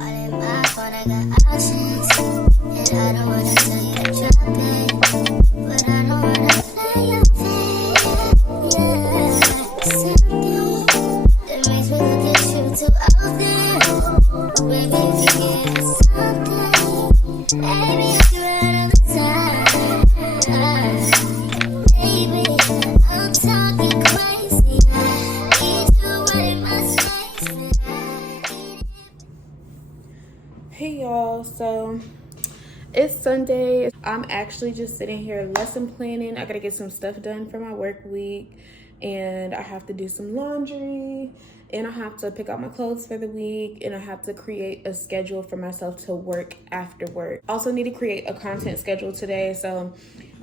in my phone, I got options. And I don't wanna tell you to drop it, but I don't wanna play your thing. Yeah, something that makes me look at you too often. Maybe if you give it something, maybe you can run out of time. Baby, I'm talking crazy. Need you right in my space. Hey y'all, so it's Sunday. I'm actually just sitting here lesson planning. I gotta get some stuff done for my work week, and I have to do some laundry, and I have to pick out my clothes for the week, and I have to create a schedule for myself to work after work. Also need to create a content schedule today, so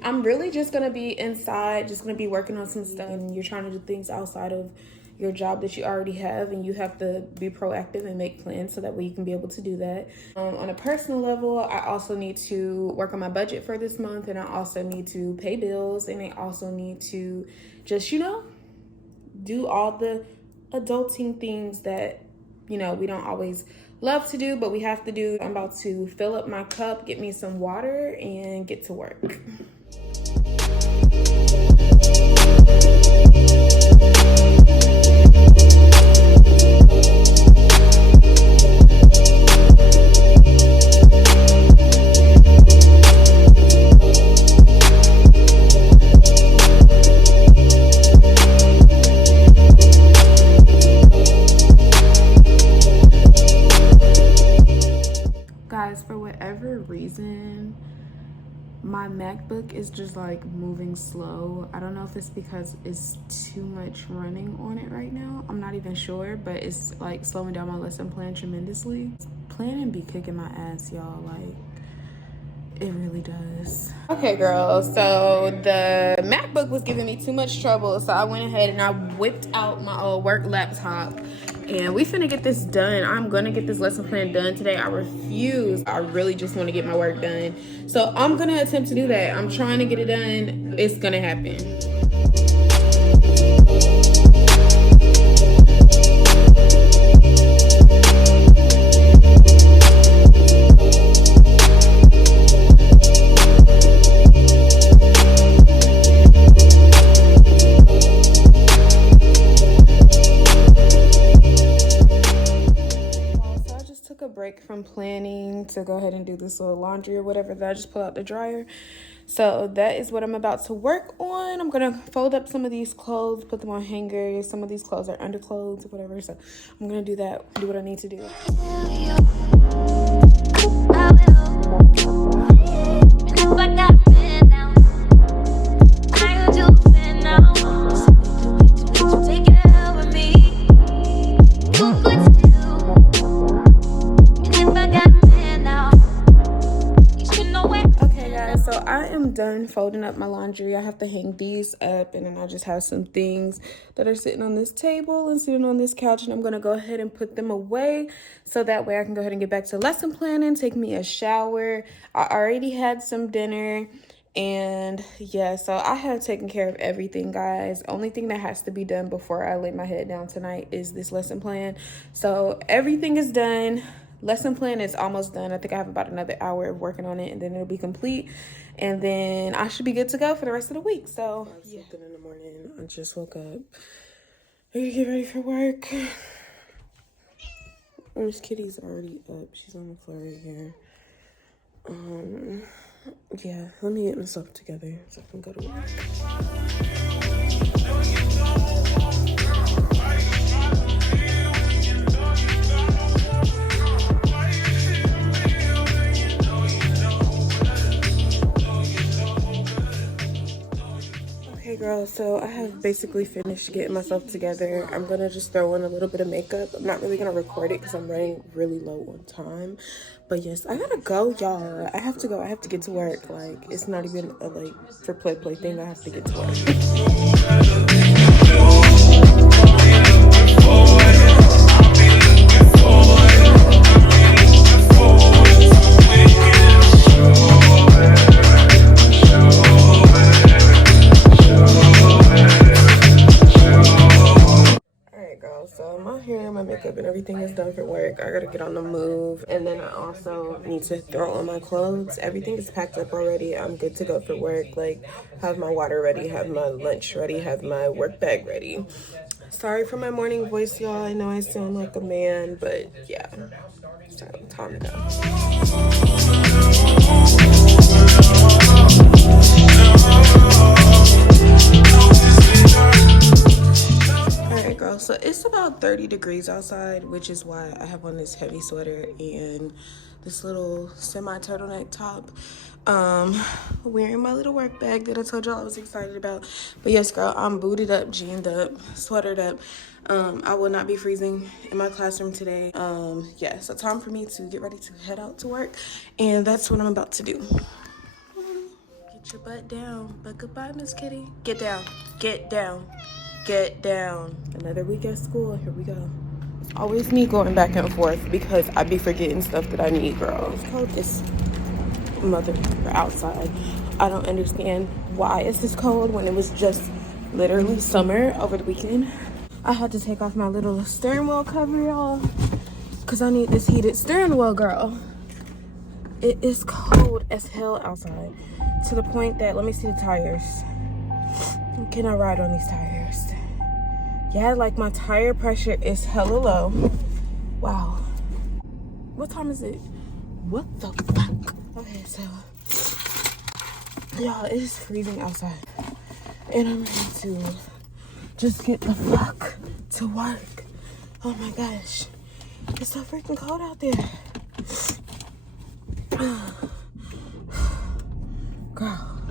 I'm really just gonna be inside, just gonna be working on some stuff. And you're trying to do things outside of your job that you already have, and you have to be proactive and make plans so that way you can be able to do that. On a personal level, I also need to work on my budget for this month, and I also need to pay bills, and I also need to just, do all the adulting things that, we don't always love to do, but we have to do. I'm about to fill up my cup, get me some water, and get to work. Guys, for whatever reason, my MacBook is just like moving slow. I don't know if it's because it's too much running on it right now. I'm not even sure, but it's like slowing down my lesson plan tremendously. Planning be kicking my ass, y'all. Like, it really does. Okay, girl, so the MacBook was giving me too much trouble, so I went ahead and I whipped out my old work laptop, and we finna get this done. I'm gonna get this lesson plan done today. I refuse. I really just want to get my work done, so I'm gonna attempt to do that. I'm trying to get it done. It's gonna happen. Break from planning to go ahead and do this little laundry or whatever that I just pull out the dryer. So that is what I'm about to work on. I'm gonna fold up some of these clothes, put them on hangers. Some of these clothes are underclothes or whatever, so I'm gonna do that, do what I need to do. Done folding up my laundry. I have to hang these up, and then I just have some things that are sitting on this table and sitting on this couch, and I'm gonna go ahead and put them away so that way I can go ahead and get back to lesson planning, take me a shower. I already had some dinner, and yeah, so I have taken care of everything, guys. Only thing that has to be done before I lay my head down tonight is this lesson plan. So everything is done. Lesson plan is almost done. I think I have about another hour of working on it, and then it'll be complete, and then I should be good to go for the rest of the week. So yeah. Something in the morning. I just woke up. I gotta get ready for work. Miss Kitty's already up. She's on the floor right here. Yeah, let me get myself together so I can go to work. Okay, girl, so I have basically finished getting myself together. I'm gonna just throw in a little bit of makeup. I'm not really gonna record it because I'm running really low on time. But yes, I gotta go, y'all. I have to go. I have to get to work. Like, it's not even a for play thing. I have to get to work. my makeup and everything is done for work. I gotta get on the move. And then I also need to throw on my clothes. Everything is packed up already. I'm good to go for work. Like, have my water ready, have my lunch ready, have my work bag ready. Sorry for my morning voice, y'all. I know I sound like a man, but yeah. So, time to go. Alright, girl, so it's about 30 degrees outside, which is why I have on this heavy sweater and this little semi-turtleneck top. Wearing my little work bag that I told y'all I was excited about. But yes, girl, I'm booted up, jeaned up, sweatered up. I will not be freezing in my classroom today. Yeah, so time for me to get ready to head out to work, and that's what I'm about to do. Get your butt down. But goodbye, Miss Kitty. Get down. Get down. Get down. Another week at school. Here we go. It's always me going back and forth because I be forgetting stuff that I need, girl. It's cold this mother outside. I don't understand why it's this cold when it was just literally summer over the weekend. I had to take off my little steering wheel cover, y'all, because I need this heated steering wheel, girl. It is cold as hell outside to the point that, let me see the tires. Can I ride on these tires? Yeah, like my tire pressure is hella low. Wow. What time is it? What the fuck? Okay, so y'all, it is freezing outside, and I'm ready to just get the fuck to work. Oh my gosh, it's so freaking cold out there. Girl,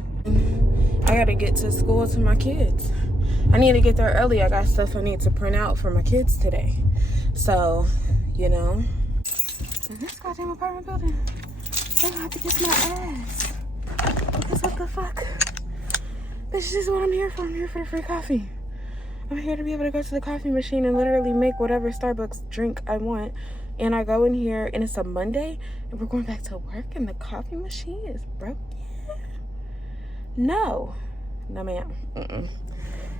I gotta get to school to my kids. I need to get there early. I got stuff I need to print out for my kids today. So, you know, in this goddamn apartment building, I'm gonna have to kiss my ass. Because what the fuck? This is what I'm here for. I'm here for the free coffee. I'm here to be able to go to the coffee machine and literally make whatever Starbucks drink I want. And I go in here and it's a Monday and we're going back to work and the coffee machine is broken. No. No, ma'am.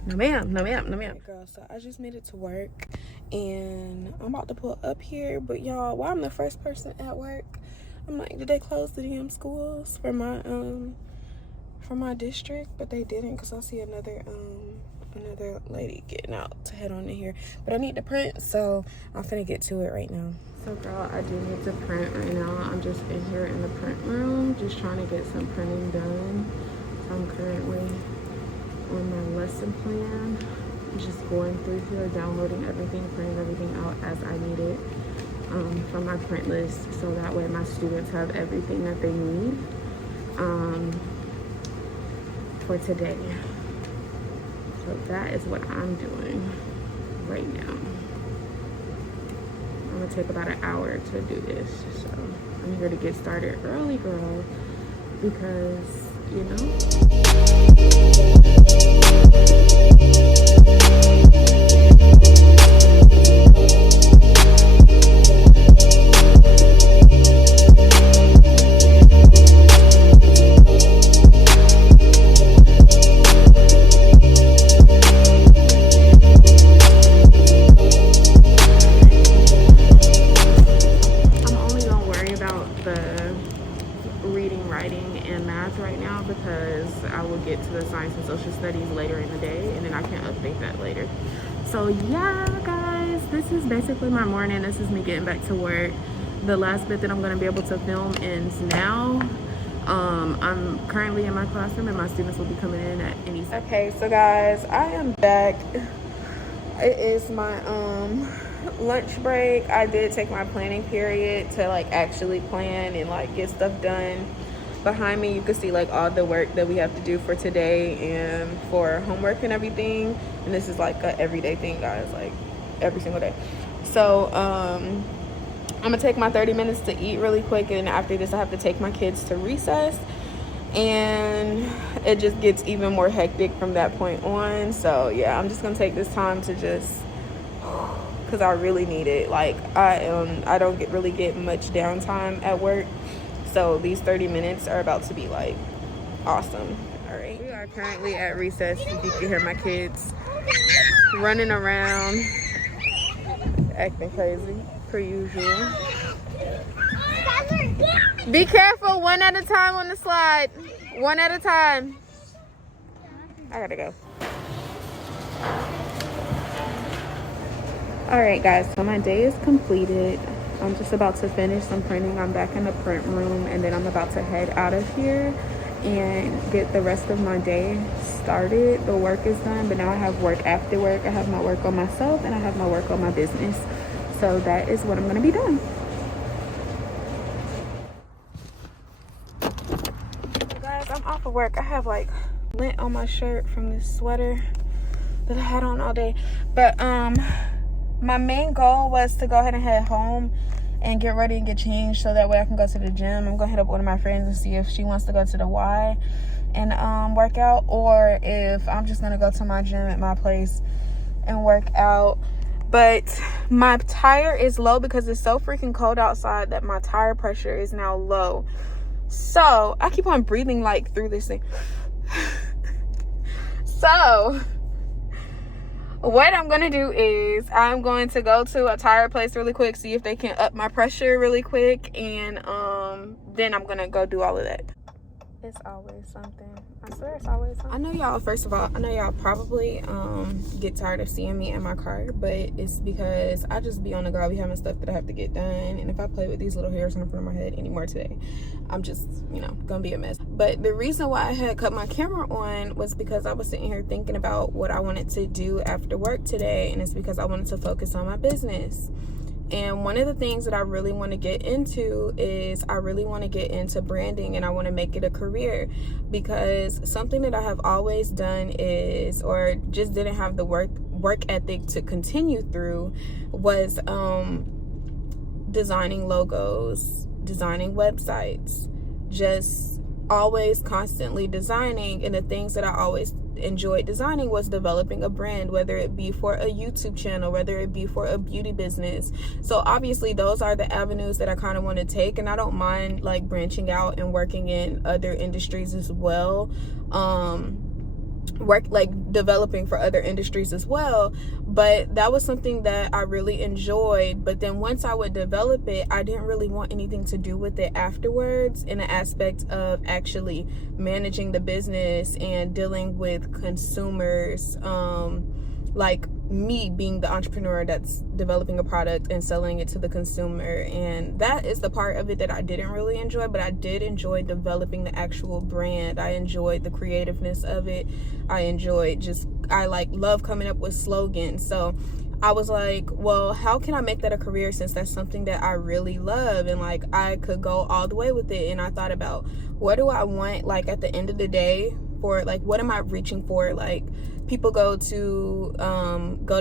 No, ma'am. No, ma'am. No, ma'am. Girl, so I just made it to work and I'm about to pull up here. But y'all, while I'm the first person at work, I'm like, did they close the damn schools for my district? But they didn't, because I see another lady getting out to head on in here. But I need to print, so I'm finna get to it right now. So girl, I do need to print right now. I'm just in here in the print room, just trying to get some printing done. So I'm currently on my lesson plan. I'm just going through here, downloading everything, printing everything out as I need it from my print list, so that way my students have everything that they need for today. So that is what I'm doing right now. I'm gonna take about an hour to do this. So I'm here to get started early, girl, because, you know. So yeah, guys, this is basically my morning. This is me getting back to work. The last bit that I'm going to be able to film ends now. I'm currently in my classroom and my students will be coming in at any second. Okay, so guys, I am back. It is my lunch break. I did take my planning period to like actually plan and like get stuff done. Behind me you can see like all the work that we have to do for today and for homework and everything, and this is like a everyday thing, guys, like every single day. So I'm gonna take my 30 minutes to eat really quick, and after this I have to take my kids to recess, and it just gets even more hectic from that point on. So yeah, I'm just gonna take this time to just, because I really need it. Like I don't really get much downtime at work. So these 30 minutes are about to be like awesome. All right, we are currently at recess. You can hear my kids running around acting crazy, per usual. Be careful, one at a time on the slide. One at a time. I gotta go. Alright guys, so my day is completed. I'm just about to finish some printing. I'm back in the print room and then I'm about to head out of here and get the rest of my day started. The work is done, but now I have work after work. I have my work on myself and I have my work on my business. So that is what I'm gonna be doing. So guys, I'm off of work. I have like lint on my shirt from this sweater that I had on all day. But my main goal was to go ahead and head home and get ready and get changed so that way I can go to the gym. I'm gonna hit up one of my friends and see if she wants to go to the Y and work out, or if I'm just gonna go to my gym at my place and work out. But my tire is low because it's so freaking cold outside that my tire pressure is now low. So I keep on breathing like through this thing. So what I'm gonna do is I'm going to go to a tire place really quick, see if they can up my pressure really quick, and then I'm gonna go do all of that. It's always something. I swear it's always something. I know y'all, first of all, I know y'all probably get tired of seeing me in my car, but it's because I just be on the go. I be having stuff that I have to get done, and if I play with these little hairs in the front of my head anymore today, I'm just, you know, gonna be a mess. But the reason why I had cut my camera on was because I was sitting here thinking about what I wanted to do after work today, and it's because I wanted to focus on my business. And one of the things that I really want to get into is I really want to get into branding, and I want to make it a career, because something that I have always done is, or just didn't have the work ethic to continue through, was designing logos, designing websites, just always constantly designing. And the things that I always enjoyed designing was developing a brand, whether it be for a YouTube channel, whether it be for a beauty business. So obviously those are the avenues that I kind of want to take, and I don't mind like branching out and working in other industries as well, developing for other industries as well. But that was something that I really enjoyed. But then once I would develop it, I didn't really want anything to do with it afterwards, in the aspect of actually managing the business and dealing with consumers, like me being the entrepreneur that's developing a product and selling it to the consumer. And that is the part of it that I didn't really enjoy, but I did enjoy developing the actual brand. I enjoyed the creativeness of it. I love coming up with slogans. So I was like, well, how can I make that a career, since that's something that I really love, and like I could go all the way with it. And I thought about, what do I want, like at the end of the day, for like, what am I reaching for? Like, people go to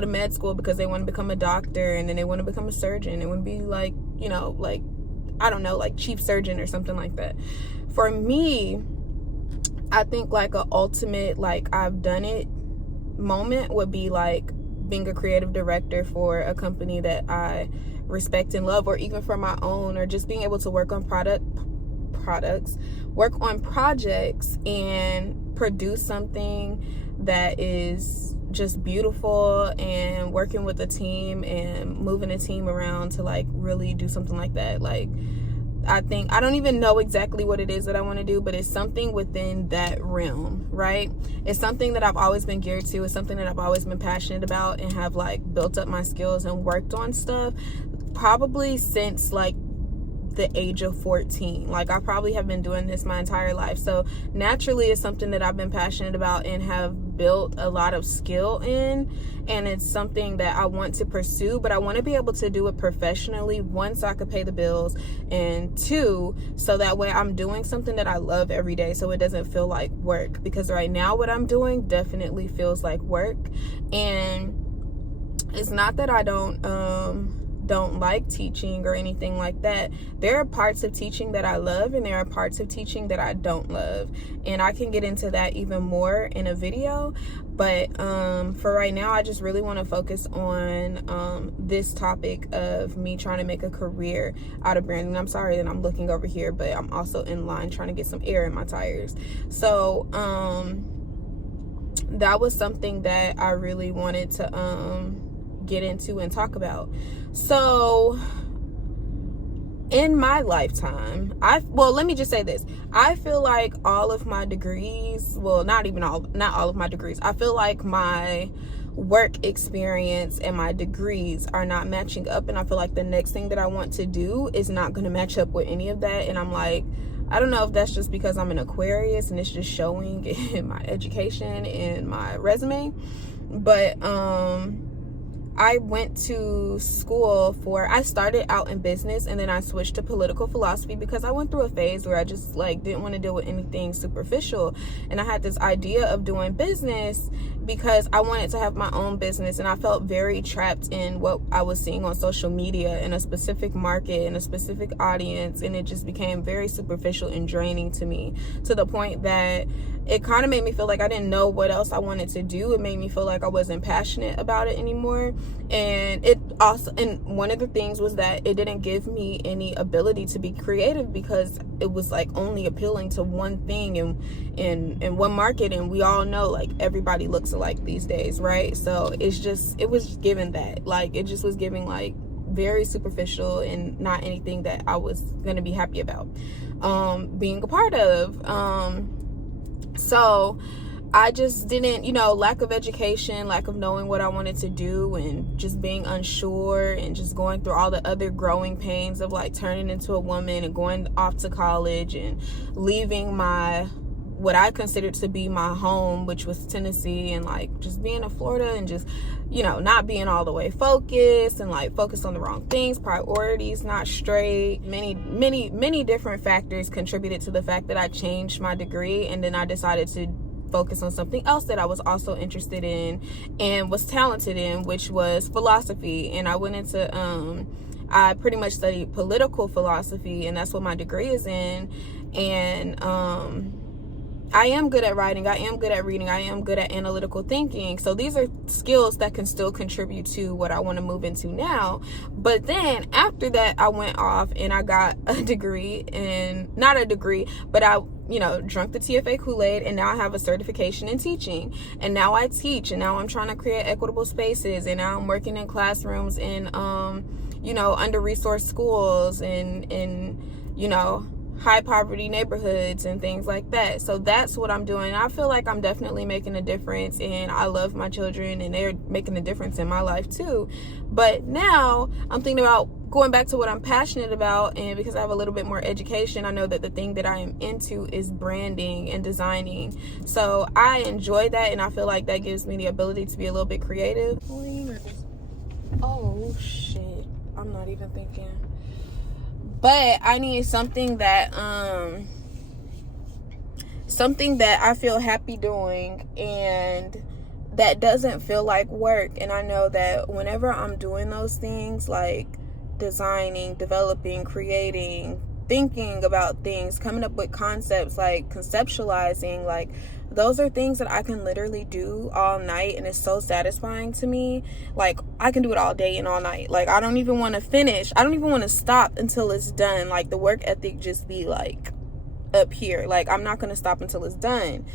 med school because they want to become a doctor, and then they want to become a surgeon. It would be like, you know, like, I don't know, like chief surgeon or something like that. For me, I think like a ultimate, like, I've done it moment would be like being a creative director for a company that I respect and love, or even for my own, or just being able to work on work on projects and produce something that is just beautiful, and working with a team and moving a team around to like really do something like that. Like, I think, I don't even know exactly what it is that I want to do, but it's something within that realm, right? It's something that I've always been geared to. It's something that I've always been passionate about, and have like built up my skills and worked on stuff probably since like the age of 14. Like, I probably have been doing this my entire life. So naturally it's something that I've been passionate about and have built a lot of skill in, and it's something that I want to pursue. But I want to be able to do it professionally, one, so I could pay the bills, and two, so that way I'm doing something that I love every day, so it doesn't feel like work. Because right now what I'm doing definitely feels like work. And it's not that I don't like teaching or anything like that. There are parts of teaching that I love, and there are parts of teaching that I don't love, and I can get into that even more in a video. But for right now, I just really want to focus on this topic of me trying to make a career out of branding. I'm sorry that I'm looking over here, but I'm also in line trying to get some air in my tires. So that was something that I really wanted to get into and talk about. So in my lifetime, let me just say this. I feel like all of my degrees, well, not all of my degrees. I feel like my work experience and my degrees are not matching up, and I feel like the next thing that I want to do is not going to match up with any of that. And I'm like, I don't know if that's just because I'm an Aquarius and it's just showing in my education and my resume, but I went to school I started out in business, and then I switched to political philosophy because I went through a phase where I just like didn't want to deal with anything superficial. And I had this idea of doing business because I wanted to have my own business, and I felt very trapped in what I was seeing on social media in a specific market, in a specific audience, and it just became very superficial and draining to me, to the point that it kind of made me feel like I didn't know what else I wanted to do. It made me feel like I wasn't passionate about it anymore. And one of the things was that it didn't give me any ability to be creative, because it was like only appealing to one thing in one market, and we all know like everybody looks alike these days, right? So it was given that, like, it just was giving like very superficial and not anything that I was gonna be happy about being a part of. So I just didn't, lack of education, lack of knowing what I wanted to do, and just being unsure, and just going through all the other growing pains of like turning into a woman and going off to college and leaving what I considered to be my home, which was Tennessee, and like just being in Florida and just, not being all the way focused, and like focused on the wrong things, priorities not straight. Many different factors contributed to the fact that I changed my degree, and then I decided to focus on something else that I was also interested in and was talented in, which was philosophy. And I went into I pretty much studied political philosophy, and that's what my degree is in. And I am good at writing, I am good at reading, I am good at analytical thinking. So these are skills that can still contribute to what I want to move into now. But then after that, I went off and I got a degree, and not a degree, but I drunk the TFA Kool-Aid, and now I have a certification in teaching, and now I teach, and now I'm trying to create equitable spaces, and now I'm working in classrooms in under-resourced schools and high poverty neighborhoods and things like that. So that's what I'm doing. I feel like I'm definitely making a difference, and I love my children, and they're making a difference in my life too. But now I'm thinking about going back to what I'm passionate about, and because I have a little bit more education, I know that the thing that I am into is branding and designing. So I enjoy that, and I feel like that gives me the ability to be a little bit creative. Oh shit, I'm not even thinking. But I need something that I feel happy doing, and that doesn't feel like work. And I know that whenever I'm doing those things, like designing, developing, creating, thinking about things, coming up with concepts, like conceptualizing, like those are things that I can literally do all night, and it's so satisfying to me. Like I can do it all day and all night. Like I don't even want to finish. I don't even want to stop until it's done. Like the work ethic just be like up here. Like I'm not going to stop until it's done.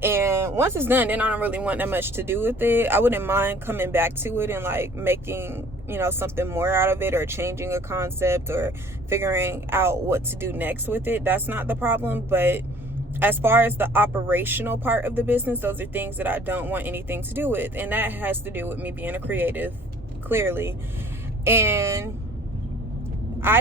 And once it's done, then I don't really want that much to do with it. I wouldn't mind coming back to it and like making, something more out of it, or changing a concept, or figuring out what to do next with it. That's not the problem. But as far as the operational part of the business, those are things that I don't want anything to do with. And that has to do with me being a creative, clearly. And I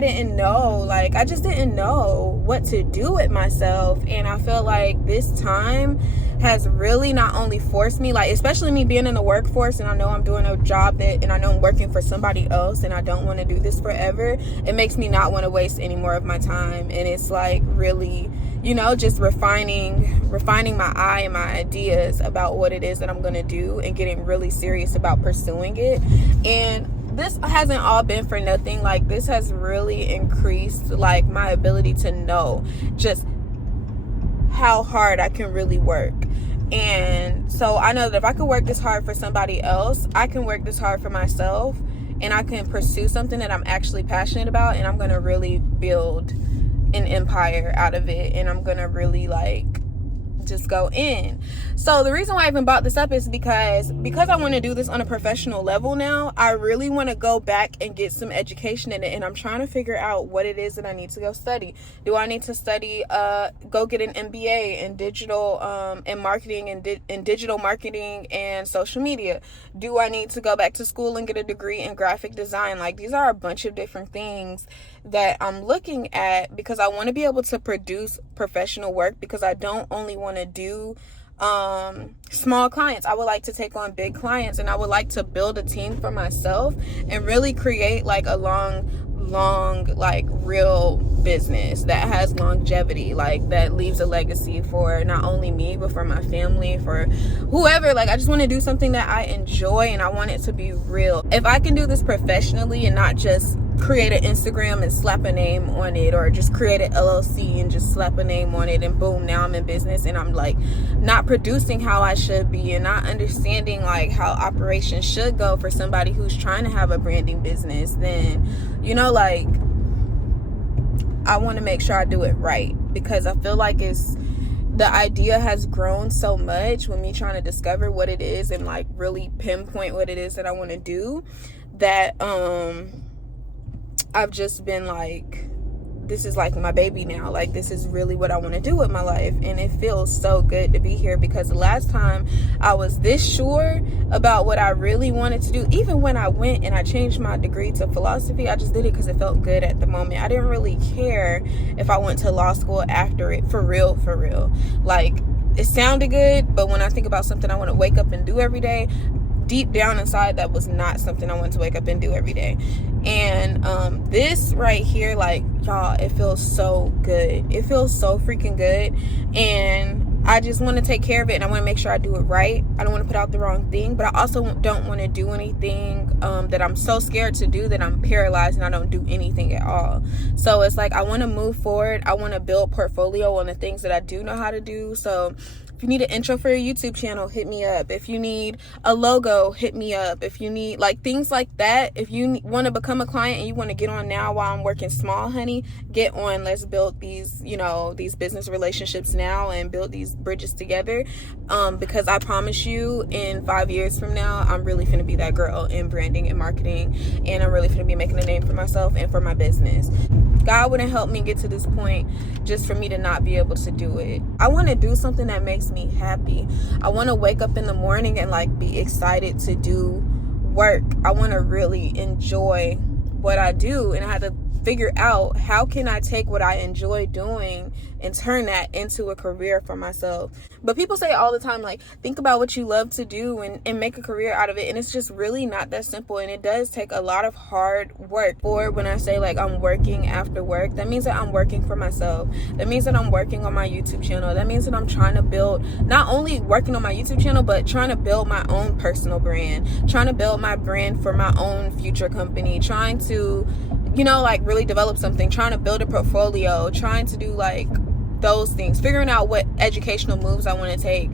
just didn't know what to do with myself. And I feel like this time has really not only forced me, like especially me being in the workforce, and I know I'm doing a job and I know I'm working for somebody else, and I don't want to do this forever. It makes me not want to waste any more of my time. And it's like really, just refining my eye and my ideas about what it is that I'm going to do, and getting really serious about pursuing it. And this hasn't all been for nothing. Like this has really increased like my ability to know just how hard I can really work. And so I know that if I can work this hard for somebody else, I can work this hard for myself, and I can pursue something that I'm actually passionate about, and I'm going to really build an empire out of it, and I'm going to really like just go in. So the reason why I even brought this up is because I want to do this on a professional level now. I really want to go back and get some education in it, and I'm trying to figure out what it is that I need to go study. Do I need to study go get an MBA in digital and marketing and digital marketing and social media? Do I need to go back to school and get a degree in graphic design? Like, these are a bunch of different things that I'm looking at because I want to be able to produce professional work, because I don't only want to do small clients. I would like to take on big clients, and I would like to build a team for myself and really create like a long like real business that has longevity, like that leaves a legacy for not only me but for my family, for whoever. Like, I just want to do something that I enjoy, and I want it to be real. If I can do this professionally and not just create an Instagram and slap a name on it, or just create an LLC and just slap a name on it, and boom, now I'm in business, and I'm like not producing how I should be and not understanding like how operations should go for somebody who's trying to have a branding business, then, you know, like, I want to make sure I do it right, because I feel like the idea has grown so much with me trying to discover what it is and like really pinpoint what it is that I want to do, that I've just been like, this is like my baby now. Like, this is really what I want to do with my life, and it feels so good to be here, because the last time I was this sure about what I really wanted to do, even when I went and I changed my degree to philosophy, I just did it because it felt good at the moment. I didn't really care if I went to law school after it, for real. Like, it sounded good, but when I think about something I want to wake up and do every day, deep down inside, that was not something I wanted to wake up and do every day. And this right here, like, y'all, it feels so good. It feels so freaking good, and I just want to take care of it, and I want to make sure I do it right. I don't want to put out the wrong thing, but I also don't want to do anything that I'm so scared to do that I'm paralyzed and I don't do anything at all. So it's like, I want to move forward. I want to build portfolio on the things that I do know how to do. So if you need an intro for your YouTube channel, hit me up. If you need a logo, hit me up. If you need like things like that, if you want to become a client and you want to get on now while I'm working small, honey, get on. Let's build these, you know, these business relationships now and build these bridges together. Because I promise you, in 5 years from now, I'm really finna be that girl in branding and marketing, and I'm really finna be making a name for myself and for my business. God wouldn't help me get to this point just for me to not be able to do it. I want to do something that makes me happy. I want to wake up in the morning and like be excited to do work. I want to really enjoy what I do, and I had to figure out, how can I take what I enjoy doing and turn that into a career for myself. But people say all the time, like, think about what you love to do and make a career out of it, and it's just really not that simple, and it does take a lot of hard work. Or when I say like I'm working after work, that means that I'm working for myself. That means that I'm working on my YouTube channel. That means that I'm trying to build, not only working on my YouTube channel, but trying to build my own personal brand, trying to build my brand for my own future company, trying to, you know, like really develop something, trying to build a portfolio, trying to do like those things, figuring out what educational moves I want to take.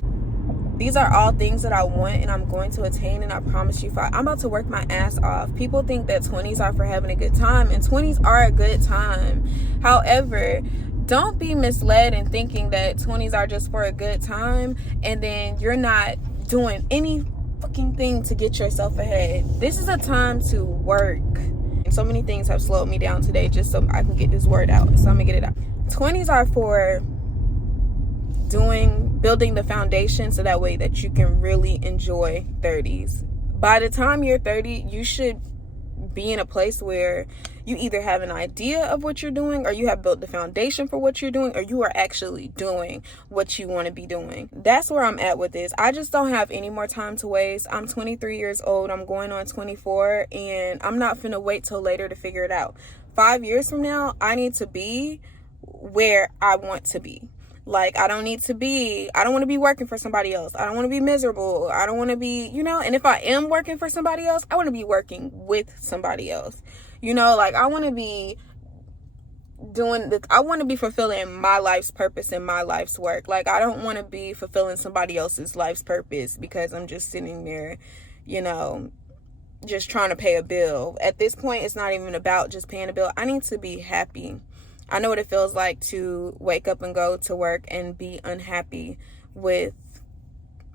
These are all things that I want and I'm going to attain, and I promise you, I'm about to work my ass off. People think that 20s are for having a good time, and 20s are a good time. However, don't be misled in thinking that 20s are just for a good time and then you're not doing any fucking thing to get yourself ahead. This is a time to work. And so many things have slowed me down today just so I can get this word out. So I'm gonna get it out. 20s are for building the foundation so that way that you can really enjoy 30s. By the time you're 30, you should be in a place where you either have an idea of what you're doing, or you have built the foundation for what you're doing, or you are actually doing what you want to be doing. That's where I'm at with this. I just don't have any more time to waste. I'm 23 years old. I'm going on 24, and I'm not finna wait till later to figure it out. 5 years from now, I need to be where I want to be. Like, I don't want to be working for somebody else. I don't want to be miserable. I don't want to be, you know, and if I am working for somebody else, I want to be working with somebody else. You know, like, I want to be fulfilling my life's purpose and my life's work. Like, I don't want to be fulfilling somebody else's life's purpose because I'm just sitting there, you know, just trying to pay a bill. At this point, it's not even about just paying a bill. I need to be happy. I know what it feels like to wake up and go to work and be unhappy with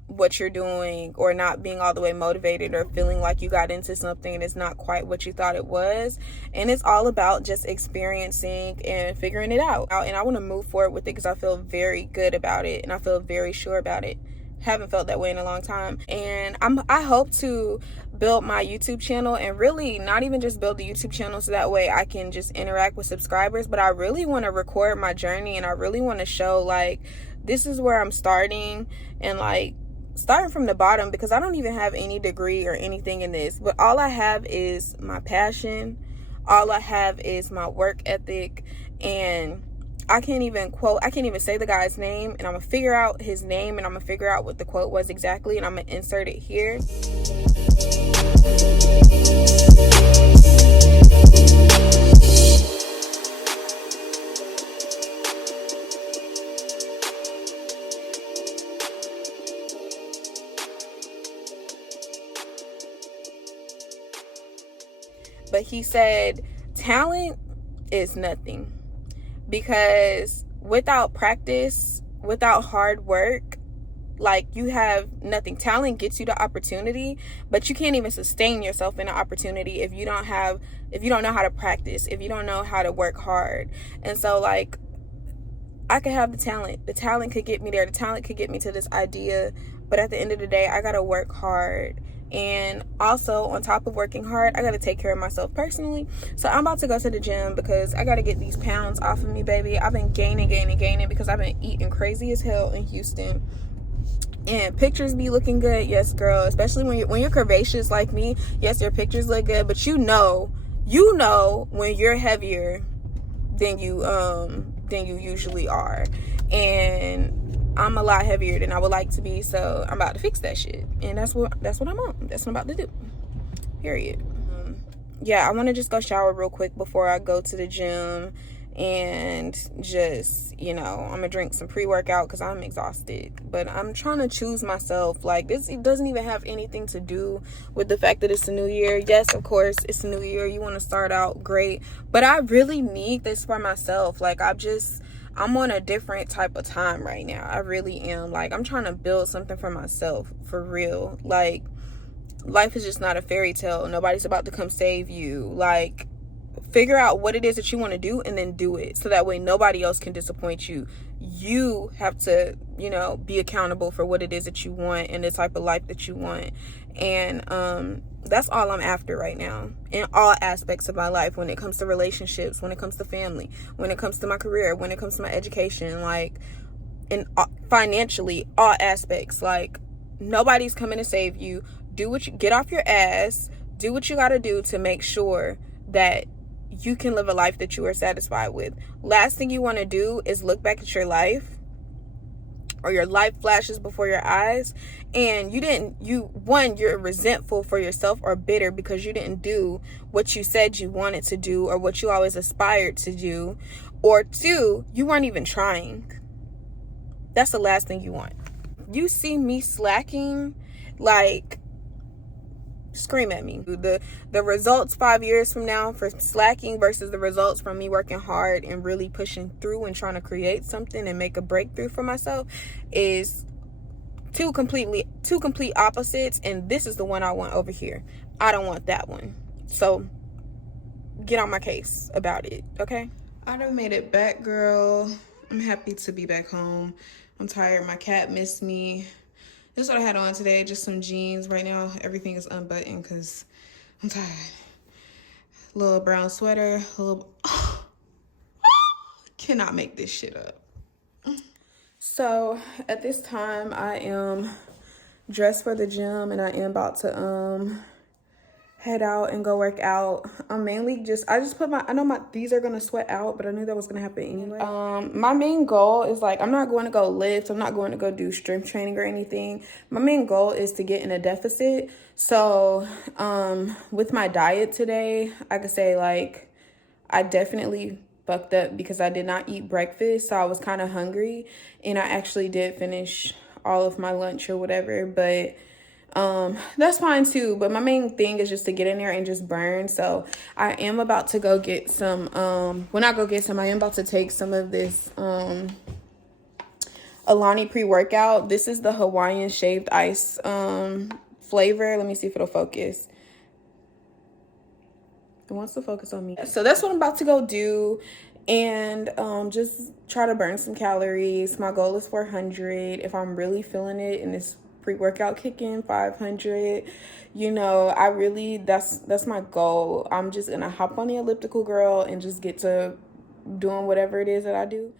what you're doing, or not being all the way motivated, or feeling like you got into something and it's not quite what you thought it was. And it's all about just experiencing and figuring it out. And I want to move forward with it because I feel very good about it and I feel very sure about it. Haven't felt that way in a long time. And I hope to build my YouTube channel, and really not even just build the YouTube channel so that way I can just interact with subscribers, but I really want to record my journey, and I really want to show like this is where I'm starting, and like starting from the bottom, because I don't even have any degree or anything in this, but all I have is my passion. All I have is my work ethic, and I can't even say the guy's name, and I'm gonna figure out his name, and I'm gonna figure out what the quote was exactly, and I'm gonna insert it here. But he said, talent is nothing. Because without practice, without hard work, like you have nothing. Talent gets you the opportunity, but you can't even sustain yourself in the opportunity if you don't know how to practice, if you don't know how to work hard. And so like I could have the talent could get me there, the talent could get me to this idea, but at the end of the day I gotta work hard. And also, on top of working hard, I gotta take care of myself personally. So I'm about to go to the gym because I gotta get these pounds off of me, baby. I've been gaining because I've been eating crazy as hell in Houston. And pictures be looking good, yes, girl. Especially when you're curvaceous like me, yes, your pictures look good. But you know when you're heavier than you usually are. And I'm a lot heavier than I would like to be, so I'm about to fix that shit, and that's what I'm on. That's what I'm about to do. Period. Yeah, I want to just go shower real quick before I go to the gym, and just, I'm gonna drink some pre-workout because I'm exhausted. But I'm trying to choose myself. Like this, it doesn't even have anything to do with the fact that it's a new year. Yes, of course, it's a new year. You want to start out great, but I really need this for myself. Like I'm on a different type of time right now. I really am. Like, I'm trying to build something for myself, for real. Like, life is just not a fairy tale. Nobody's about to come save you. Like, figure out what it is that you want to do and then do it. So that way nobody else can disappoint you. You have to, be accountable for what it is that you want and the type of life that you want. And that's all I'm after right now in all aspects of my life, when it comes to relationships, when it comes to family, when it comes to my career, when it comes to my education, like, in financially, all aspects. Like, nobody's coming to save you. Get off your ass, do what you got to do to make sure that you can live a life that you are satisfied with. Last thing you want to do is look back at your life, or your life flashes before your eyes, and you're resentful for yourself or bitter because you didn't do what you said you wanted to do or what you always aspired to do, or two, you weren't even trying. That's the last thing you want. You see me slacking, like, scream at me. The results 5 years from now for slacking versus the results from me working hard and really pushing through and trying to create something and make a breakthrough for myself is two complete opposites, and this is the one I want over here. I don't want that one. So get on my case about it, okay? I done made it back, girl. I'm happy to be back home. I'm tired. My cat missed me. This is what I had on today, just some jeans. Right now, everything is unbuttoned because I'm tired. Little brown sweater, cannot make this shit up. So, at this time, I am dressed for the gym, and I am about to head out and go work out. I'm mainly I know these are gonna sweat out, but I knew that was gonna happen anyway. My main goal is, like, I'm not going to go lift. I'm not going to go do strength training or anything. My main goal is to get in a deficit. So, with my diet today, I could say, like, I definitely fucked up because I did not eat breakfast. So I was kind of hungry, and I actually did finish all of my lunch or whatever, but that's fine too. But my main thing is just to get in there and just burn. So I am about to go get some, I am about to take some of this, Alani pre-workout. This is the Hawaiian shaved ice flavor. Let me see if it'll focus. It wants to focus on me. So that's what I'm about to go do, and just try to burn some calories. My goal is 400. If I'm really feeling it and this pre-workout kicking, 500. You know, I really, that's my goal. I'm just gonna hop on the elliptical, girl, and just get to doing whatever it is that I do.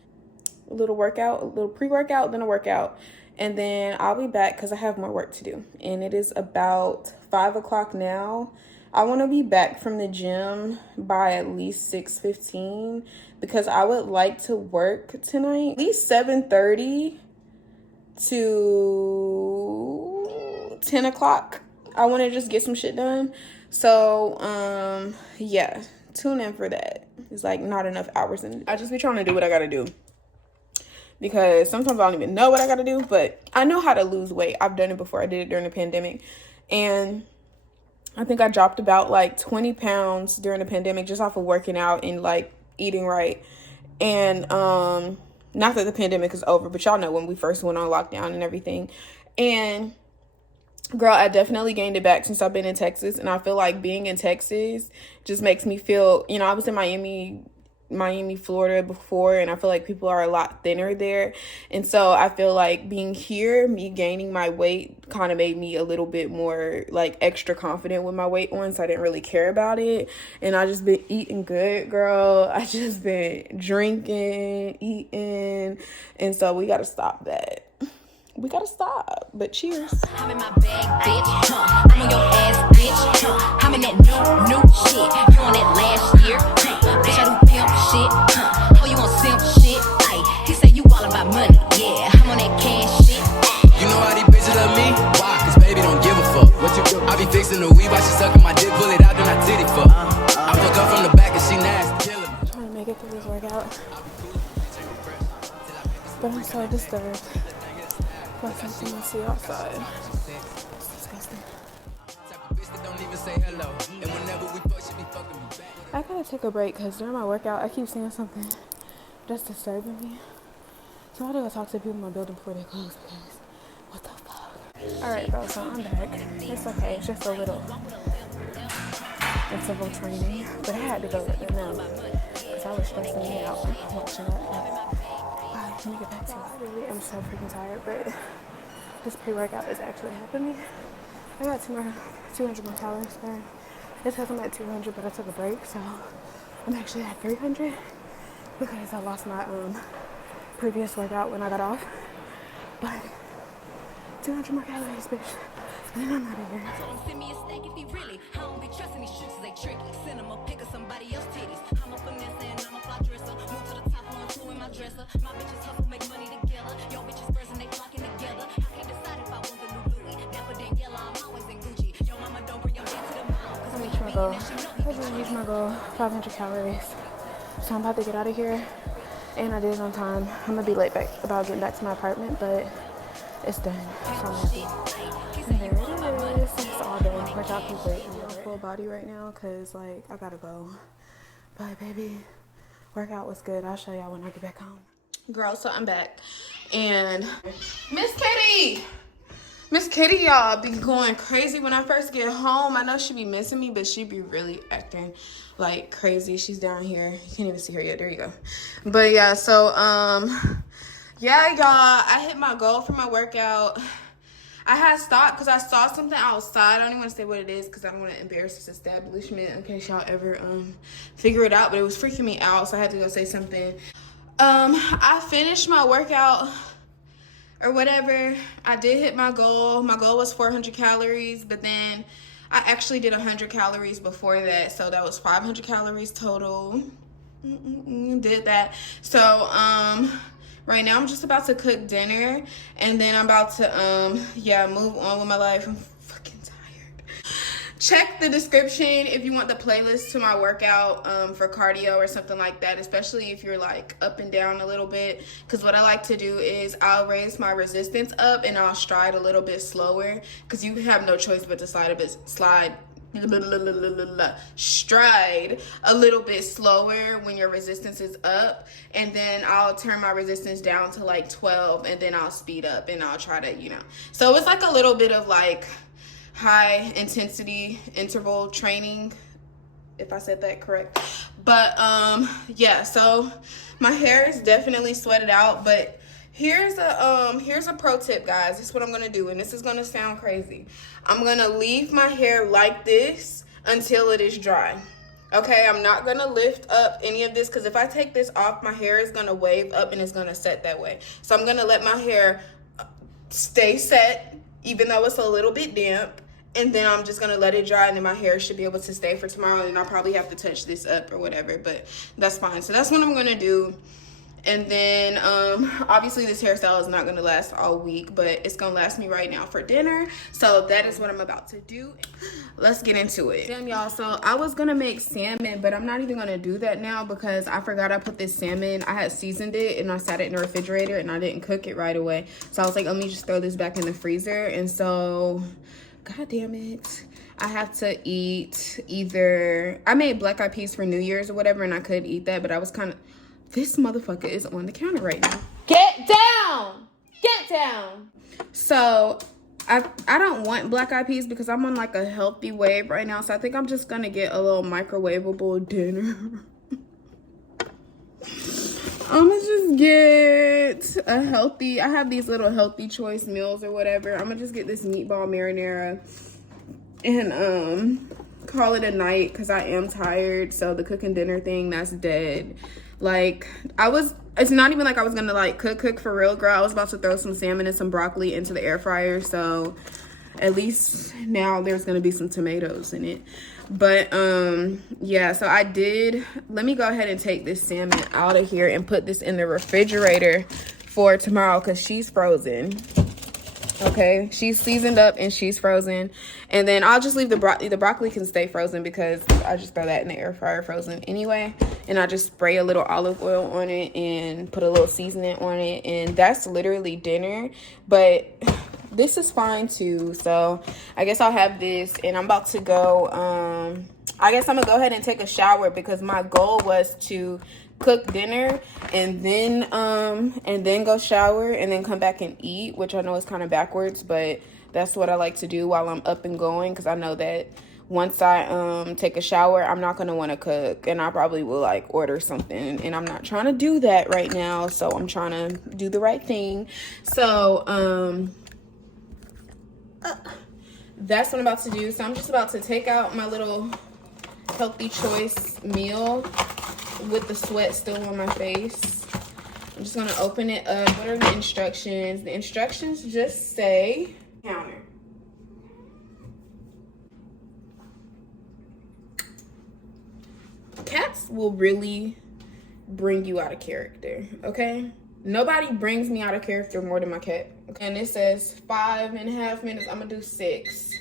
A little workout, a little pre-workout, then a workout, and then I'll be back because I have more work to do. And it is about 5 o'clock now. I want to be back from the gym by at least 6:15 because I would like to work tonight at least 7:30 to 10 o'clock. I want to just get some shit done. So yeah, tune in for that. It's like not enough hours in. I just be trying to do what I gotta do because sometimes I don't even know what I gotta do, but I know how to lose weight. I've done it before. I did it during the pandemic, and I think I dropped about like 20 pounds during the pandemic just off of working out and like eating right. And not that the pandemic is over, but y'all know when we first went on lockdown and everything. And girl, I definitely gained it back since I've been in Texas. And I feel like being in Texas just makes me feel, you know, I was in Miami, Florida before, and I feel like people are a lot thinner there. And so I feel like being here, me gaining my weight kind of made me a little bit more like extra confident with my weight on, so I didn't really care about it. And I just been eating good, girl. I just been drinking, eating, and so we gotta stop that. We gotta stop. But cheers. I'm in my bag, bitch. I'm on your ass, bitch. I'm in that new shit. You on that last year, bitch. I do pimp shit. Oh, you on simp shit? Ay, he say you all about money. Yeah, I'm on that cash shit. You know how these bitches love me? Why? Cause baby don't give a fuck. What you do? I be fixing the weed while she sucking my dick, pull it out, then I titty fuck. I fuck up from the back and she nasty. Kill him. I'm trying to make it through this workout, but I'm so disturbed. Like something I see outside. It's disgusting. I gotta take a break because during my workout I keep seeing something that's disturbing me. So I gotta go talk to people in my building before they close because what the fuck? Alright girl, so I'm back. It's okay, it's just a little interval training. But I had to go let them know because I was stressing me out watching that. Let me get back to it. I really am so freaking tired, but this pre-workout is actually helping me. I got 200 more calories there. It says I'm at 200, but I took a break, so I'm actually at 300 because I lost my previous workout when I got off. But 200 more calories, bitch. And then I'm out of here. Send me a steak if he really. I don't be trusting these shoots, they tricky. Send him a pic of somebody else's titties. I'm a finesse and I'm a fly dresser. Move to the top on two in my dresser. My bitches hustle, make money together. Your bitches bursting, they flocking together. I can't decide if I want the new Louis. Dapper than yellow, I'm always in Gucci. Your mama don't bring your head to the mall. Let me reach my goal. I just reached my goal, 500 calories. So I'm about to get out of here. And I did it on time. I'm gonna be late back about getting back to my apartment, but it's done. So I'm happy. And there it is. It's all done. Workout complete. I'm on full body right now because like I gotta go. But baby, workout was good. I'll show y'all when I get back home. Girl, so I'm back. And Miss Kitty, y'all be going crazy when I first get home. I know she be missing me, but she be really acting like crazy. She's down here. You can't even see her yet. There you go. But yeah, so yeah, y'all, I hit my goal for my workout. I had stopped because I saw something outside. I don't even want to say what it is because I don't want to embarrass this establishment in case y'all ever figure it out. But it was freaking me out, so I had to go say something. I finished my workout or whatever. I did hit my goal. My goal was 400 calories, but then I actually did 100 calories before that, so that was 500 calories total. Did that. So right now I'm just about to cook dinner, and then I'm about to yeah, move on with my life. I'm fucking tired. Check the description if you want the playlist to my workout for cardio or something like that, especially if you're like up and down a little bit, because what I like to do is I'll raise my resistance up and I'll stride a little bit slower, because you have no choice but to slide stride a little bit slower when your resistance is up, and then I'll turn my resistance down to like 12, and then I'll speed up and I'll try to, you know. So it's like a little bit of like high intensity interval training, if I said that correct. But yeah, so my hair is definitely sweated out, but here's a pro tip, guys. This is what I'm gonna do, and this is gonna sound crazy. I'm gonna leave my hair like this until it is dry. Okay, I'm not gonna lift up any of this, because if I take this off, my hair is gonna wave up and it's gonna set that way. So I'm gonna let my hair stay set, even though it's a little bit damp, and then I'm just gonna let it dry, and then my hair should be able to stay for tomorrow, and I'll probably have to touch this up or whatever, but that's fine. So that's what I'm gonna do. And then obviously this hairstyle is not gonna last all week, but it's gonna last me right now for dinner. So that is what I'm about to do. Let's get into it. Damn, y'all, so I was gonna make salmon, but I'm not even gonna do that now because I forgot I put this salmon. I had seasoned it and I sat it in the refrigerator and I didn't cook it right away. So I was like, let me just throw this back in the freezer. And so, god damn it, I have to eat either, I made black eyed peas for New Year's or whatever, and I could eat that, but I was kind of, this motherfucker is on the counter right now. Get down! Get down! So, I don't want black eyed peas because I'm on like a healthy wave right now. So I think I'm just gonna get a little microwavable dinner. I'm gonna just get a healthy, I have these little healthy choice meals or whatever. I'm gonna just get this meatball marinara and call it a night because I am tired. So the cooking dinner thing, that's dead. Like, it's not even like I was gonna like cook for real, girl. I was about to throw some salmon and some broccoli into the air fryer, so at least now there's gonna be some tomatoes in it. But yeah, so I did, let me go ahead and take this salmon out of here and put this in the refrigerator for tomorrow because she's frozen. Okay, she's seasoned up and she's frozen, and then I'll just leave the broccoli. The broccoli can stay frozen because I just throw that in the air fryer frozen anyway, and I just spray a little olive oil on it and put a little seasoning on it, and that's literally dinner. But this is fine too, so I guess I'll have this, and I'm about to go, I guess I'm gonna go ahead and take a shower because my goal was to cook dinner and then go shower and then come back and eat, which I know is kind of backwards, but that's what I like to do while I'm up and going, because I know that once I take a shower, I'm not gonna want to cook, and I probably will like order something, and I'm not trying to do that right now, so I'm trying to do the right thing. So that's what I'm about to do. So I'm just about to take out my little healthy choice meal with the sweat still on my face. I'm just gonna open it up. What are the instructions? The instructions just say counter. Cats will really bring you out of character, okay? Nobody brings me out of character more than my cat. Okay, and it says 5.5 minutes. I'm gonna do 6.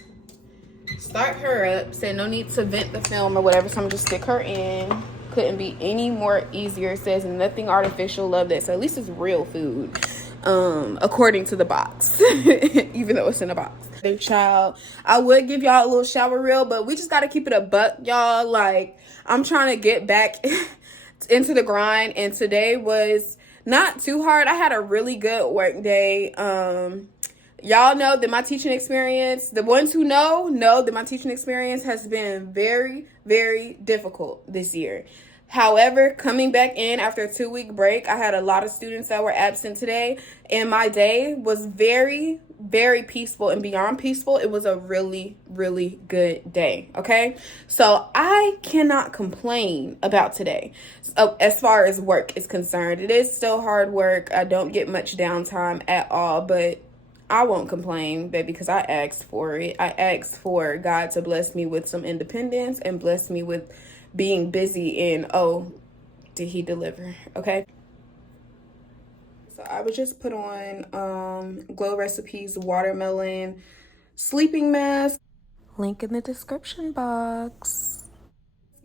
Start her up. Said no need to vent the film or whatever, so I'm gonna just stick her in. Couldn't be any more easier. It says nothing artificial, love that. So at least it's real food, according to the box, even though it's in a box. Their child, I would give y'all a little shower reel, but we just got to keep it a buck, y'all. Like, I'm trying to get back into the grind, and today was not too hard. I had a really good work day. Y'all know that my teaching experience, the ones who know that my teaching experience has been very, very difficult this year. However, coming back in after a 2-week break, I had a lot of students that were absent today, and my day was very, very peaceful, and beyond peaceful, it was a really, really good day, okay? So I cannot complain about today. So, as far as work is concerned, it is still hard work. I don't get much downtime at all, but I won't complain, baby, because I asked for it. I asked for God to bless me with some independence and bless me with being busy, and oh, did he deliver, okay? So I would just put on Glow Recipes watermelon sleeping mask. Link in the description box.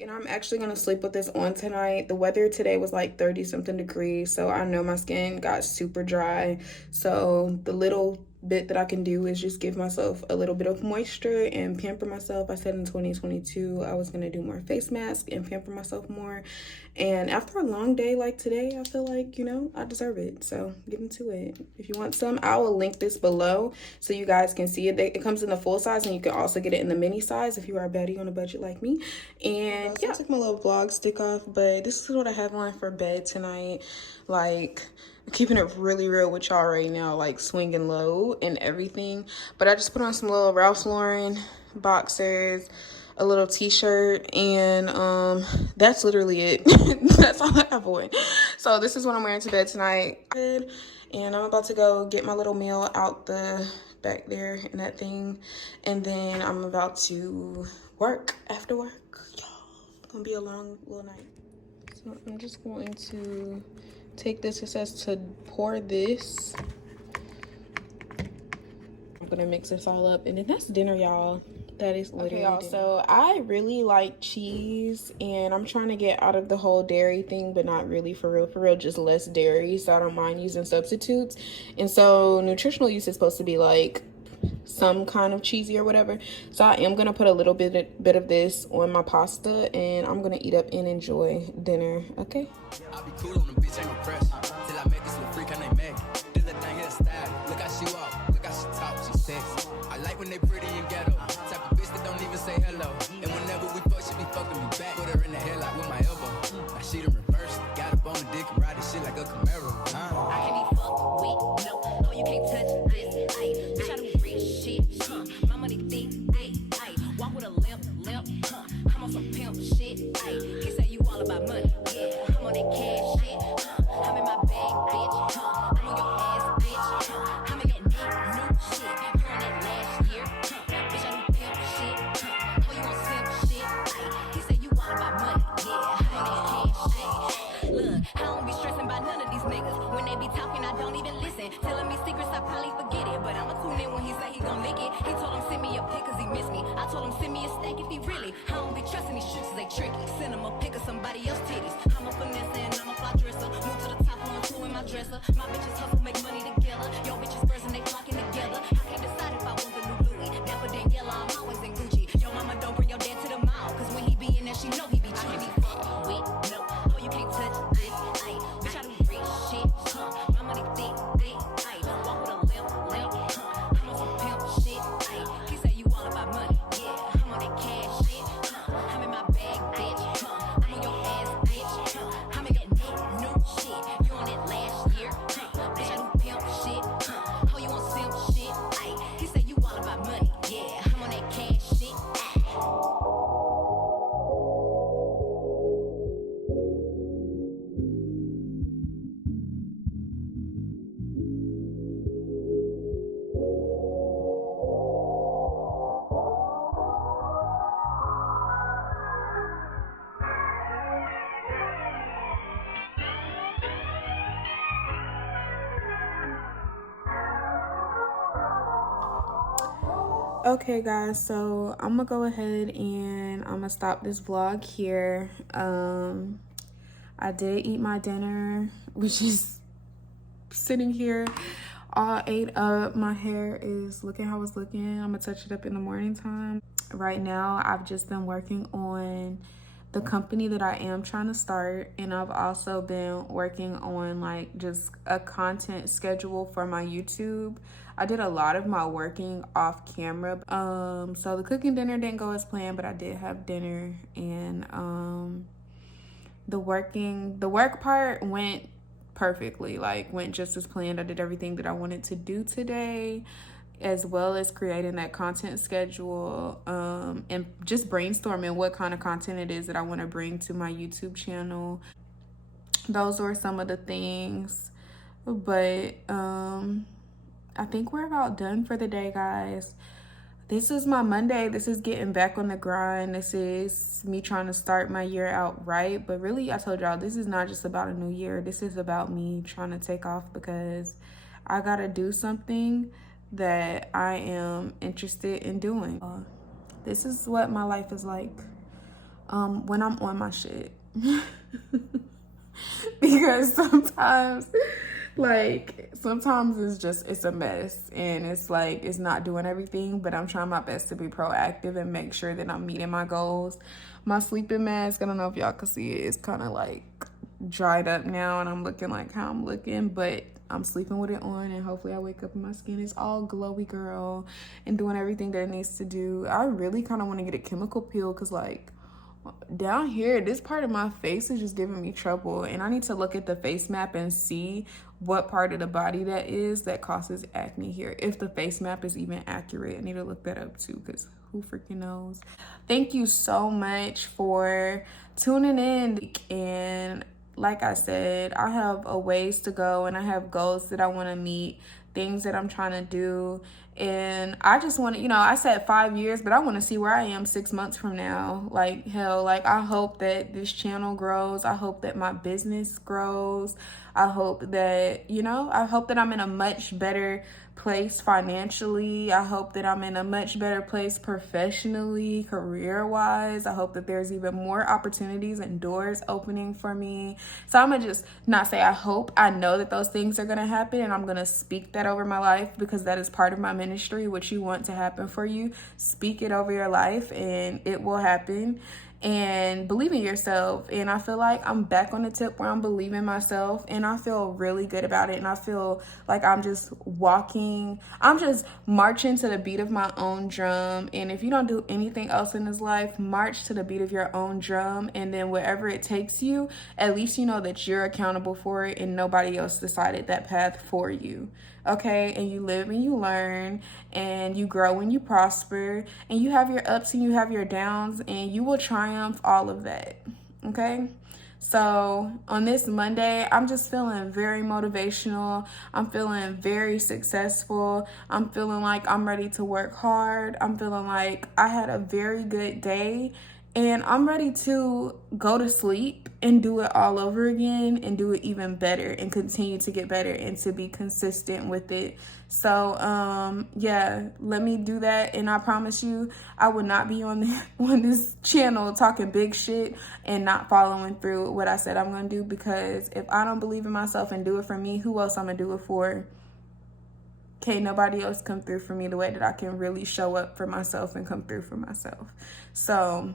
And I'm actually going to sleep with this on tonight. The weather today was like 30 something degrees, so I know my skin got super dry. So the little bit that I can do is just give myself a little bit of moisture and pamper myself. I said in 2022 I was gonna do more face masks and pamper myself more, and after a long day like today, I feel like, you know, I deserve it. So get into it. If you want some, I will link this below so you guys can see it. It comes in the full size, and you can also get it in the mini size if you are a baddie on a budget like me. And yeah, I took my little vlog stick off, but this is what I have on for bed tonight. Like, keeping it really real with y'all right now, like swinging low and everything. But I just put on some little Ralph Lauren boxers, a little t-shirt, and that's literally it. That's all I have on. So this is what I'm wearing to bed tonight. And I'm about to go get my little meal out the back there in that thing, and then I'm about to work after work. Y'all, it's gonna be a long little night. So I'm just going to take this. It says to pour this. I'm gonna mix this all up, and then that's dinner, y'all. That is literally y'all. So I really like cheese, and I'm trying to get out of the whole dairy thing, but not really, for real, just less dairy. So I don't mind using substitutes. And so nutritional use is supposed to be like some kind of cheesy or whatever. So I am gonna put a little bit of this on my pasta, and I'm gonna eat up and enjoy dinner. Okay. I'll be cool on the bitch, ain't no pressure. Till I make this little freak, her name Meg. This little thing here style. Look how she walk, look how she talk, she sexy. I like when they pretty and ghetto. Type of bitch that don't even say hello. And whenever we fuck, she be fucking me back. Put her in the headlock with my elbow. Now she the reverse. Got up on the dick and ride this shit like a Camaro. I can't be fucked with, no, you can't touch this, ayy. Bitch, I do rich shit, my money thick, ayy. Walk with a limp, I'm on some pimp shit, ayy. He say you all about money, yeah. I'm on that cash shit, I'm in my bag, bitch, I'm on your ass, bitch, I'm in your new shit. You on that last year, bitch, I do pimp shit, oh, you on simp shit, ayy. He say you all about money, yeah. I'm on that cash shit. Look, I don't be stressing about none of these niggas. When they be talking, I don't even listen. Telling me secrets, I probably forget it. But I'ma tune in when he say he gon' lick it. He told him send me a pic cause he miss me. I told him send me a steak if he really. I don't be trusting these shits, they tricky. Send him a pic of somebody else's titties. I'm a finesse and I'm a fly dresser. Move to the top, on two in my dresser. My bitches hustle, make money together. Your bitches bursting, they flocking together. I can't decide if I want the new Louis. Dapper than yellow, I'm always in Gucci. Your mama don't bring your dad to the mall. Cause when he be in there, she know he be cheap. I can't be fucked with, no, oh, you can't touch this, ayy. Bitch, I do rich shit, my money thick, ayy. Walk with a limp, I'm on some pimp shit, ayy. He say you all about money, yeah. I'm on that cash shit, I'm in my bag, bitch. I'm on your ass, bitch. I'm in your new shit. You on that last year, bitch, I do pimp shit, oh, you on simp shit, ayy. He say you all about money, yeah. I'm on that cash shit. Okay guys, so I'm gonna go ahead and I'm gonna stop this vlog here. I did eat my dinner, which is sitting here all ate up. My hair is looking how it's looking. I'm gonna touch it up in the morning time. Right now I've just been working on the company that I am trying to start, and I've also been working on like just a content schedule for my YouTube. I did a lot of my working off camera. So the cooking dinner didn't go as planned, but I did have dinner, and the work part went perfectly, like went just as planned. I did everything that I wanted to do today, as well as creating that content schedule, and just brainstorming what kind of content it is that I want to bring to my YouTube channel. Those were some of the things, but I think we're about done for the day, guys. This is my Monday. This is getting back on the grind. This is me trying to start my year out right. But really, I told y'all, this is not just about a new year. This is about me trying to take off, because I gotta do something that I am interested in doing. This is what my life is like when I'm on my shit. Because sometimes sometimes it's a mess, and it's like it's not doing everything, but I'm trying my best to be proactive and make sure that I'm meeting my goals. My sleeping mask, I don't know if y'all can see it, it's kind of like dried up now, and I'm looking like how I'm looking, but I'm sleeping with it on, and hopefully I wake up and my skin is all glowy, girl, and doing everything that it needs to do. I really kind of want to get a chemical peel, because like down here, this part of my face is just giving me trouble, and I need to look at the face map and see what part of the body that is that causes acne here, if the face map is even accurate. I need to look that up too, because who freaking knows. Thank you so much for tuning in, and like I said, I have a ways to go, and I have goals that I want to meet, things that I'm trying to do. And I just want to, I said 5 years, but I want to see where I am 6 months from now. Like, hell, like, I hope that this channel grows. I hope that my business grows. I hope that, I hope that I'm in a much better place financially. I hope that I'm in a much better place professionally, career-wise. I hope that there's even more opportunities and doors opening for me. So I'm gonna just not say I hope. I know that those things are gonna happen, and I'm gonna speak that over my life, because that is part of my ministry. What you want to happen for you, speak it over your life, and it will happen. And believe in yourself. And I feel like I'm back on the tip where I'm believing myself, and I feel really good about it. And I feel like I'm just marching to the beat of my own drum. And if you don't do anything else in this life, march to the beat of your own drum, and then wherever it takes you, at least you know that you're accountable for it and nobody else decided that path for you. Okay, and you live and you learn, and you grow and you prosper, and you have your ups and you have your downs, and you will triumph all of that. Okay, so on this Monday, I'm just feeling very motivational. I'm feeling very successful. I'm feeling like I'm ready to work hard. I'm feeling like I had a very good day, and I'm ready to go to sleep and do it all over again, and do it even better, and continue to get better, and to be consistent with it. So yeah, let me do that, and I promise you I would not be on this channel talking big shit and not following through what I said I'm gonna do, because if I don't believe in myself and do it for me, who else I'm gonna do it for? Can't nobody else come through for me the way that I can really show up for myself and come through for myself. So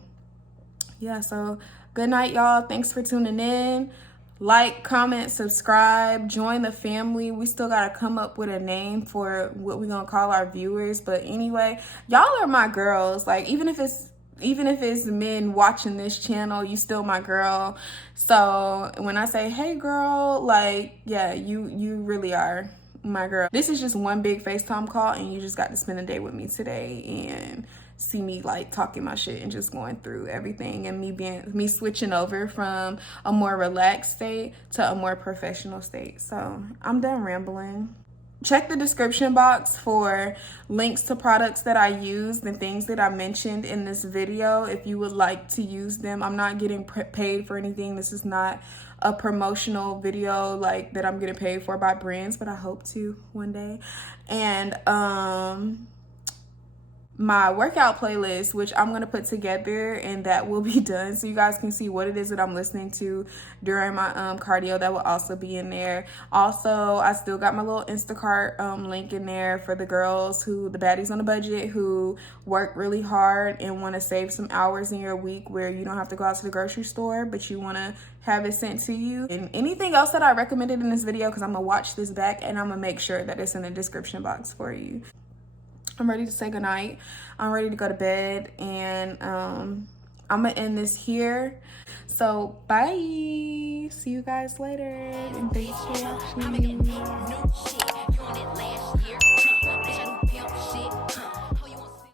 yeah, so good night, y'all. Thanks for tuning in. Like, comment, subscribe, join the family. We still gotta come up with a name for what we're gonna call our viewers. But anyway, y'all are my girls. Like, even if it's men watching this channel, you still my girl. So when I say, hey girl, like, yeah, you really are my girl. This is just one big FaceTime call, and you just got to spend a day with me today and see me like talking my shit and just going through everything, and me switching over from a more relaxed state to a more professional state. So I'm done rambling. Check the description box for links to products that I used and things that I mentioned in this video if you would like to use them. I'm not getting paid for anything. This is not a promotional video like that I'm getting paid for by brands, but I hope to one day. And my workout playlist, which I'm gonna put together, and that will be done so you guys can see what it is that I'm listening to during my cardio. That will also be in there. Also, I still got my little Instacart link in there for the girls the baddies on a budget, who work really hard and want to save some hours in your week where you don't have to go out to the grocery store, but you want to have it sent to you. And anything else that I recommended in this video, because I'm gonna watch this back and I'm gonna make sure that it's in the description box for you. I'm ready to say goodnight. I'm ready to go to bed, and I'm gonna end this here. So bye. See you guys later, and thanks for watching.